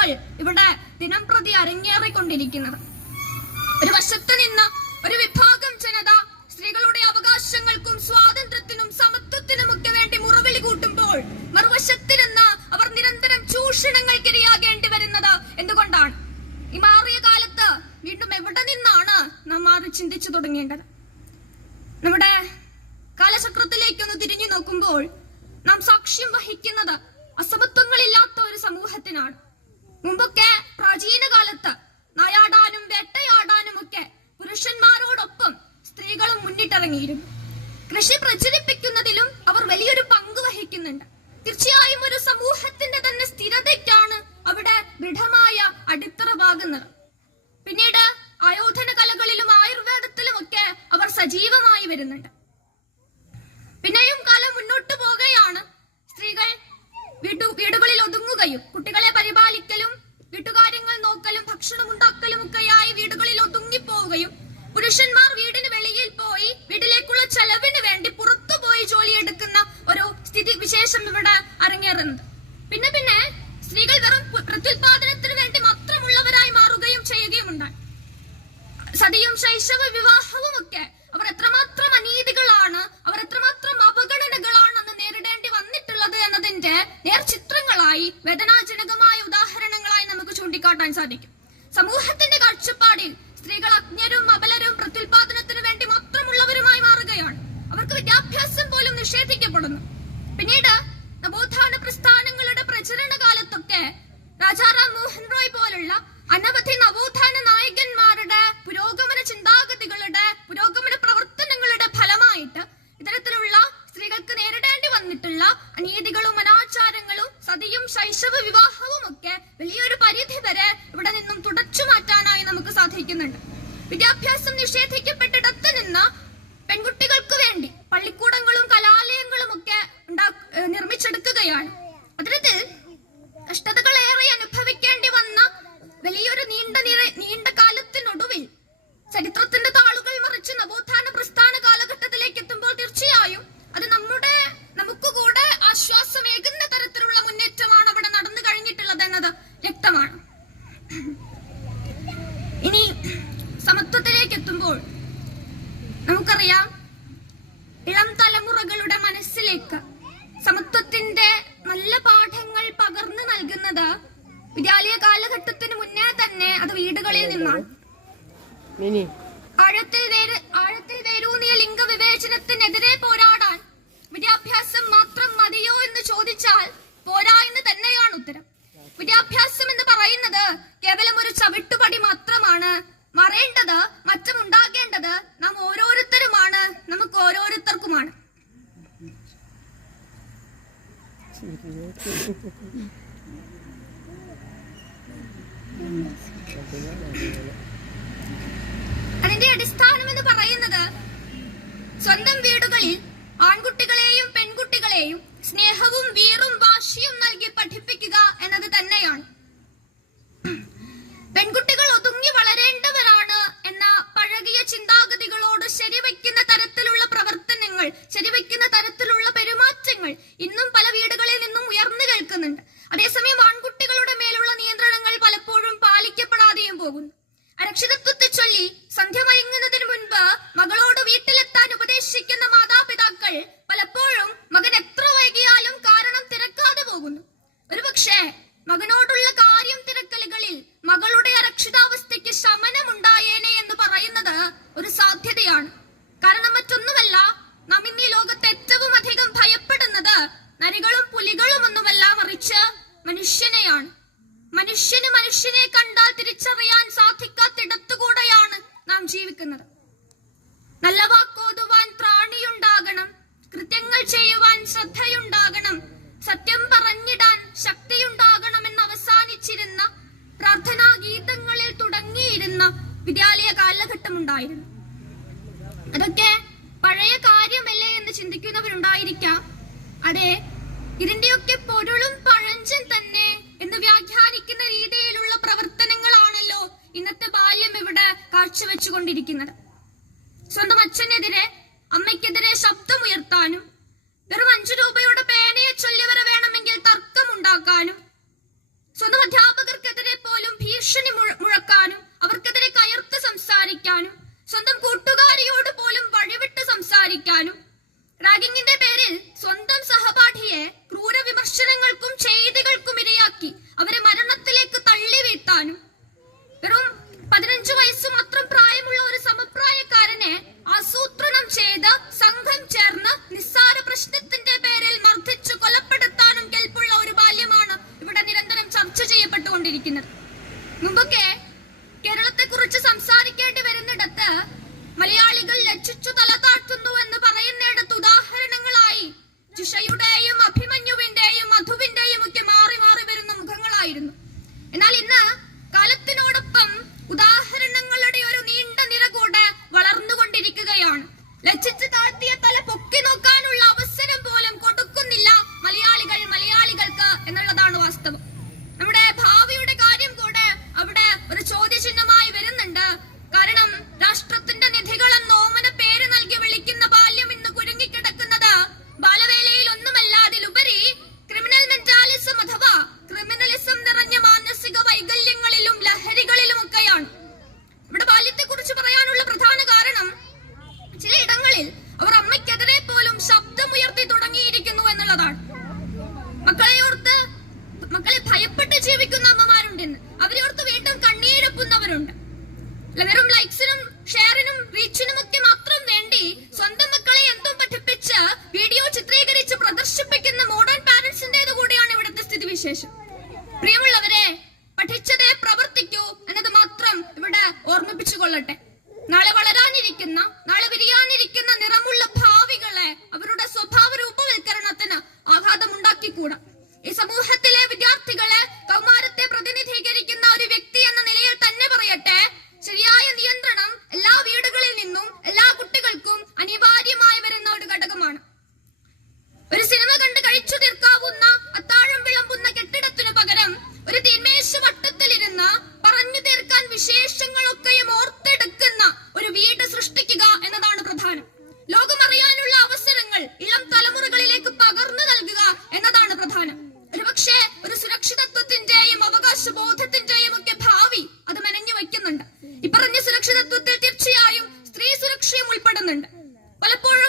സംഭവങ്ങൾ ഇവിടെ ദിനം പ്രതി അരങ്ങേറിക്കൊണ്ടിരിക്കുന്നത്. ഒരു വശത്ത് നിന്ന് ഒരു വിഭാഗം ജനത സ്ത്രീകളുടെ അവകാശങ്ങൾക്കും സ്വാതന്ത്ര്യത്തിനും സമത്വത്തിനുമൊക്കെ വേണ്ടി മുറവിളി കൂട്ടുമ്പോൾ മറുവശത്ത് നിന്ന് അവർ നിരന്തരം ചൂഷണങ്ങൾക്കിരയാകേണ്ടി വരുന്നത് എന്തുകൊണ്ടാണ്? ഈ മാറിയ കാലത്ത് വീണ്ടും എവിടെ നിന്നാണ് നാം മാറി ചിന്തിച്ചു തുടങ്ങേണ്ടത്? നമ്മുടെ കാലചക്രത്തിലേക്കൊന്ന് തിരിഞ്ഞു നോക്കുമ്പോൾ നാം സാക്ഷ്യം വഹിക്കുന്നത് അസമത്വങ്ങളില്ലാത്ത ഒരു സമൂഹത്തിനാണ്. മുമ്പൊക്കെ പ്രാചീന കാലത്ത് നായാടാനും വേട്ടയാടാനും ഒക്കെ പുരുഷന്മാരോടൊപ്പം സ്ത്രീകളും മുന്നിട്ടിറങ്ങിയിരുന്നു. കൃഷി പ്രചരിപ്പിക്കുന്നതിലും അവർ വലിയൊരു പങ്ക് വഹിക്കുന്നുണ്ട്. തീർച്ചയായും ഒരു സമൂഹത്തിന്റെ തന്നെ സ്ഥിരതയ്ക്കാണ് അവിടെ ദൃഢമായ അടിത്തറവാകുന്നത്. പിന്നീട് ആയോധന കലകളിലും ആയുർവേദത്തിലും ഒക്കെ അവർ സജീവമായി വരുന്നുണ്ട്. പിന്നെയും കാലം മുന്നോട്ട് പോകുകയാണ്. സ്ത്രീകൾ വീടുകളിൽ ഒതുങ്ങുകയും കുട്ടികളെ പരിപാലിക്കലും വീട്ടുകാര്യങ്ങൾ നോക്കലും ഭക്ഷണം ഉണ്ടാക്കലും ഒക്കെയായി വീടുകളിൽ ഒതുങ്ങിപ്പോവുകയും പുരുഷന്മാർ വീടിന് വെളിയിൽ പോയി വീട്ടിലേക്കുള്ള ചെലവിന് വേണ്ടി പുറത്തുപോയി ജോലിയെടുക്കുന്ന ഒരു സ്ഥിതി വിശേഷം ഇവിടെ അരങ്ങേറുന്നത്. പിന്നെ സ്ത്രീകൾ വെറും പ്രത്യുൽപാദനത്തിന് വേണ്ടി മാത്രമുള്ളവരായി മാറുകയും ചെയ്യുകയുമുണ്ടായി. സതിയും ശൈശവ വിവാഹവും ഒക്കെ അവർ എത്രമാത്രം അനീതികളാണ്, അവർ എത്രമാത്രം അപഗണനകളാണ് അന്ന് നേരിടേണ്ടി വന്നിട്ടുള്ളത് എന്നതിന്റെ നേർചിത്രങ്ങളായി വേദനാജനകമായ ഉദാഹരണങ്ങളായി നമുക്ക് ചൂണ്ടിക്കാട്ടാൻ സാധിക്കും. സമൂഹത്തിന്റെ കാഴ്ചപ്പാടിൽ സ്ത്രീകൾ അജ്ഞരും അബലരും പ്രത്യുൽപാദനത്തിന് വേണ്ടി മാത്രമുള്ളവരുമായി മാറുകയാണ്. അവർക്ക് വിദ്യാഭ്യാസം പോലും നിഷേധിക്കപ്പെടുന്നു. പിന്നീട് നവോത്ഥാന പ്രസ്ഥാനങ്ങളുടെ പ്രചരണ കാലത്തൊക്കെ രാജാറാം മോഹൻ റോയ് പോലുള്ള അനവധി നവോത്ഥാന നായകന്മാരുടെ പുരോഗമന ചിന്താഗതികളുടെ പുരോഗമന പ്രവർത്തനങ്ങളുടെ ഫലമായിട്ട് ഇത്തരത്തിലുള്ള സ്ത്രീകൾക്ക് നേരിടേണ്ടി വന്നിട്ടുള്ള അനീതികളും അനാചാരങ്ങളും സതിയും ശൈശവ വിവാഹവും ഒക്കെ വലിയൊരു പരിധി വരെ ഇവിടെ നിന്നും തുടച്ചു മാറ്റാനായി നമുക്ക് സാധിക്കുന്നുണ്ട്. വിദ്യാഭ്യാസം നിഷേധിക്കപ്പെട്ടിടത്ത് നിന്ന് പെൺകുട്ടികൾക്ക് വേണ്ടി പള്ളിക്കൂടങ്ങളും കലാലയങ്ങളും ഒക്കെ നിർമ്മിച്ചെടുക്കുകയാണ്. അത്തരത്തിൽ കഷ്ടതകളേറെ അനുഭവിക്കേണ്ടി വന്ന വലിയൊരു നീണ്ട കാലത്തിനൊടുവിൽ ചരിത്രത്തിന്റെ താളുകൾ മറിച്ച് നവോത്ഥാന പ്രസ്ഥാന കാലഘട്ടത്തിലേക്ക് എത്തുമ്പോൾ തീർച്ചയായും അത് നമുക്ക് കൂടെ ആശ്വാസമേകുന്ന തരത്തിലുള്ള മുന്നേറ്റമാണ് അവിടെ നടന്നു കഴിഞ്ഞിട്ടുള്ളത് എന്നത് വ്യക്തമാണ്. ഇനി സമത്വത്തിലേക്ക് എത്തുമ്പോൾ നമുക്കറിയാം, ഇളം തലമുറകളുടെ മനസ്സിലേക്ക് സമത്വത്തിന്റെ നല്ല പാഠങ്ങൾ പകർന്നു നൽകുന്നത് വിദ്യാലയ കാലഘട്ടത്തിന് മുന്നേ തന്നെ അത് വീടുകളിൽ നിന്നാണ്. ആഴത്തിൽ വേരൂന്നിയ ലിംഗവിവേചനത്തിനെതിരെ പോരാടാൻ വിദ്യാഭ്യാസം മാത്രം മതിയോ എന്ന് ചോദിച്ചാൽ പോരാ എന്ന് തന്നെയാണ് ഉത്തരം. വിദ്യാഭ്യാസം എന്ന് പറയുന്നത് കേവലം ഒരു ചവിട്ടുപടി മാത്രമാണ്. മറേണ്ടത്, മറ്റുമുണ്ടാകേണ്ടത് നാം ഓരോരുത്തരുമാണ്, നമുക്ക് ഓരോരുത്തർക്കുമാണ്. അതിന്റെ അടിസ്ഥാനം എന്ന് പറയുന്നത് സ്വന്തം വീടുകളിൽ ആൺകുട്ടികളെയും പെൺകുട്ടികളെയും സ്നേഹവും വീറും വാശിയും നൽകി പഠിപ്പിക്കുക എന്നത് തന്നെയാണ്. പെൺകുട്ടികൾ ഒതുങ്ങി വളരേണ്ടവരാണ് എന്ന പഴകിയ ചിന്താഗതികളോട് ശരിവയ്ക്കുന്ന തരത്തിലുള്ള പ്രവർത്തനങ്ങൾ, ശരിവയ്ക്കുന്ന തരത്തിലുള്ള പെരുമാറ്റങ്ങൾ ഇന്നും പല വീടുകളിൽ നിന്നും ഉയർന്നു കേൾക്കുന്നുണ്ട്. അതേസമയം ആൺകുട്ടികളുടെ മേലുള്ള നിയന്ത്രണങ്ങൾ പലപ്പോഴും പാലിക്കപ്പെടാതെയും പോകുന്നു. അരക്ഷിതത്വത്തെ ചൊല്ലി സന്ധ്യ മയങ്ങുന്നതിന് മുൻപ് മകളോട് വീട്ടിലെത്താൻ ഉപദേശിക്കുന്ന മാതാപിതാക്കൾ പലപ്പോഴും മകൻ എത്ര വൈകിയാലും കാരണം തിരക്കാതെ പോകുന്നു. ഒരുപക്ഷെ മകനോടുള്ള കാര്യം തിരക്കലുകളിൽ മകളുടെ അരക്ഷിതാവസ്ഥയ്ക്ക് ശമനമുണ്ടായേനെ എന്ന് പറയുന്നത് ഒരു സാധ്യതയാണ്. കാരണം മറ്റൊന്നുമല്ല, നാം ഇന്ന് ഈ ലോകത്ത് ഏറ്റവും അധികം ഭയപ്പെടുന്നത് നരികളും പുലികളും ഒന്നുമല്ല, മറിച്ച് മനുഷ്യനെയാണ്. മനുഷ്യനെ കണ്ടാൽ തിരിച്ചറിയാൻ സാധിക്കാത്തിടത്തുകൂടെയാണ് നാം ജീവിക്കുന്നത്. നല്ല വാക്കോതുവാൻ ത്രാണിയുണ്ടാകണം, കൃത്യങ്ങൾ ചെയ്യുവാൻ ശ്രദ്ധയുണ്ടാകണം, സത്യം പറഞ്ഞിടാൻ ശക്തിയുണ്ടാകണമെന്ന് അവസാനിച്ചിരുന്ന പ്രാർത്ഥനാ ഗീതങ്ങളിൽ തുടങ്ങിയിരുന്ന വിദ്യാലയ കാലഘട്ടം ഉണ്ടായിരുന്നു. അതൊക്കെ പഴയ കാര്യമല്ലേ എന്ന് ചിന്തിക്കുന്നവരുണ്ടായിരിക്കാം. അതെ, ഇതിന്റെയൊക്കെ പൊരുളും പഴഞ്ചൻ തന്നെ എന്ന് വ്യാഖ്യാനിക്കുന്ന രീതിയിലുള്ള പ്രവർത്തനങ്ങളാണല്ലോ ഇന്നത്തെ ബാല്യം ഇവിടെ കാഴ്ചവെച്ചുകൊണ്ടിരിക്കുന്നത്. സ്വന്തം അച്ഛനെതിരെ അമ്മയ്ക്കെതിരെ ശബ്ദമുയർത്താനും വെറും 5 രൂപയുടെ പേനയെ ചൊല്ലിവരെ വേണമെങ്കിൽ തർക്കമുണ്ടാക്കാനും സ്വന്തം അധ്യാപകർക്കെതിരെ ഭീഷണി മുഴക്കാനും അവർക്കെതിരെ കയർത്ത് സംസാരിക്കാനും സ്വന്തം കൂട്ടുകാരിയോട് പോലും വഴിവിട്ട് സംസാരിക്കാനും റാഗിങ്ങിന്റെ പേരിൽ സ്വന്തം സഹപാഠിയെ ക്രൂര വിമർശനങ്ങൾക്കും ചെയ്തികൾക്കും ഇരയാക്കി അവരെ മരണത്തിലേക്ക് തള്ളി വീഴ്ത്താനും വെറും 15 വയസ്സ് മാത്രം പ്രായമുള്ള ഒരു സമപ്രായക്കാരനെ ആസൂത്രണം ചെയ്ത് സംഘം ചേർന്ന് നിസ്സാര പ്രശ്നത്തിന്റെ പേരിൽ മർദ്ദിച്ചു കൊലപ്പെടുത്താനും കെൽപ്പുള്ള ഒരു ബാല്യമാണ് ഇവിടെ നിരന്തരം ചർച്ച ചെയ്യപ്പെട്ടുകൊണ്ടിരിക്കുന്നത്. മുമ്പൊക്കെ കേരളത്തെ കുറിച്ച് സംസാരിക്കേണ്ടി വരുന്നിടത്ത് മലയാളികൾ ലജ്ജിച്ചു തല താഴ്ത്തുന്നു എന്ന് പറയുന്നിടത്ത് ഉദാഹരണങ്ങളായി ജിഷയുടെയും അഭിമന്യുവിന്റെയും മധുവിന്റെയും ഒക്കെ മാറി മാറി വരുന്ന മുഖങ്ങളായിരുന്നു. എന്നാൽ ഇന്ന് കാലത്തിനോടൊപ്പം ഉദാഹരണങ്ങളുടെ ഒരു നീണ്ട നിര കൂടെ വളർന്നുകൊണ്ടിരിക്കുകയാണ്. ലജ്ജിച്ചു താഴ്ത്തിയ തല പൊക്കി നോക്കാനുള്ള അവസരം പോലും കൊടുക്കുന്നില്ല മലയാളികൾക്ക് എന്നുള്ളതാണ് വാസ്തവം. നമ്മുടെ ഭാവിയുടെ കാര്യം കൂടെ അവിടെ ഒരു ചോദ്യചിഹ്നമായി വരുന്നുണ്ട്. കാരണം രാഷ്ട്രത്തിന്റെ നിധികളെന്ന് ഓമന പേര് നൽകി വിളിക്കുന്ന ബാല്യം ഇന്ന് കുരുങ്ങിക്കിടക്കുന്നത് ബാലവേലയിൽ ഒന്നുമല്ല, അതിലുപരി ക്രിമിനൽ മെന്റാലിസം അഥവാ ക്രിമിനലിസം നിറഞ്ഞ മാനസിക വൈകല്യങ്ങളിലും ലഹരികളിലുമൊക്കെയാണ്. ഇവിടെ ബാല്യത്തെ കുറിച്ച് പറയാനുള്ള പ്രധാന കാരണം ചിലയിടങ്ങളിൽ അവർ അമ്മയ്ക്കെതിരെ പോലും ശബ്ദമുയർത്തി തുടങ്ങിയിരിക്കുന്നു എന്നുള്ളതാണ്. മക്കളെ ഭയപ്പെട്ട് ജീവിക്കുന്ന അമ്മമാരുണ്ടെന്ന് അവരെ ഓർത്ത് വീണ്ടും കണ്ണീരൊപ്പുന്നവരുണ്ട്. വെറും ലൈക്സിനും ഷെയറിനും റീച്ചിനും ഒക്കെ മാത്രം വേണ്ടി സ്വന്തം മക്കളെ എന്തും പഠിപ്പിച്ച് വീഡിയോ ചിത്രീകരിച്ച് പ്രദർശിപ്പിക്കുന്ന മോഡേൺ പാരന്റ്സിന്റേത് കൂടിയാണ് ഇവിടുത്തെ സ്ഥിതിവിശേഷം. പ്രിയമുള്ളവരെ, പഠിച്ചതേ പ്രവർത്തിക്കൂ എന്നത് മാത്രം ഇവിടെ ഓർമ്മിപ്പിച്ചു കൊള്ളട്ടെ. നാളെ വളരാനിരിക്കുന്ന, നാളെ വിരിയാനിരിക്കുന്ന നിറമുള്ള ഭാവികളെ അവരുടെ സ്വഭാവ രൂപവൽക്കരണത്തിന് ആഘാതമുണ്ടാക്കിക്കൂടാ. ഈ സമൂഹത്തിലെ വിദ്യാർത്ഥികളെ, കൗമാരത്തെ പ്രതിനിധീകരിക്കുന്ന ഒരു വ്യക്തി എന്ന നിലയിൽ തന്നെ പറയട്ടെ, ശരിയായ നിയന്ത്രണം എല്ലാ വീടുകളിൽ നിന്നും എല്ലാ കുട്ടികൾക്കും അനിവാര്യമായി വരുന്ന ഒരു ഘടകമാണ്. ഒരു സിനിമ കണ്ട് കഴിച്ചു തീർക്കാവുന്ന അത്താഴം വിളമ്പുന്ന കെട്ടിടത്തിനു പകരം ഒരു തീന്മേശ വട്ടത്തിലിരുന്ന് പറഞ്ഞു തീർക്കാൻ വിശേഷങ്ങളൊക്കെയും ഓർത്തെടുക്കുന്ന ഒരു വീട് സൃഷ്ടിക്കുക എന്നതാണ് പ്രധാനം. ലോകമറിയാനുള്ള അവസരങ്ങൾ ഇളം തലമുറകളിലേക്ക് പകർന്നു നൽകുക എന്നതാണ് പ്രധാനം. ഒരുപക്ഷെ ഒരു സുരക്ഷിതത്വത്തിന്റെയും അവകാശബോധത്തിന്റെയും ഒക്കെ ഭാവി അത് മെനഞ്ഞു വയ്ക്കുന്നുണ്ട്. ഇപ്പറഞ്ഞ സുരക്ഷിതത്വത്തിൽ തീർച്ചയായും സ്ത്രീ സുരക്ഷയും ഉൾപ്പെടുന്നുണ്ട്. പലപ്പോഴും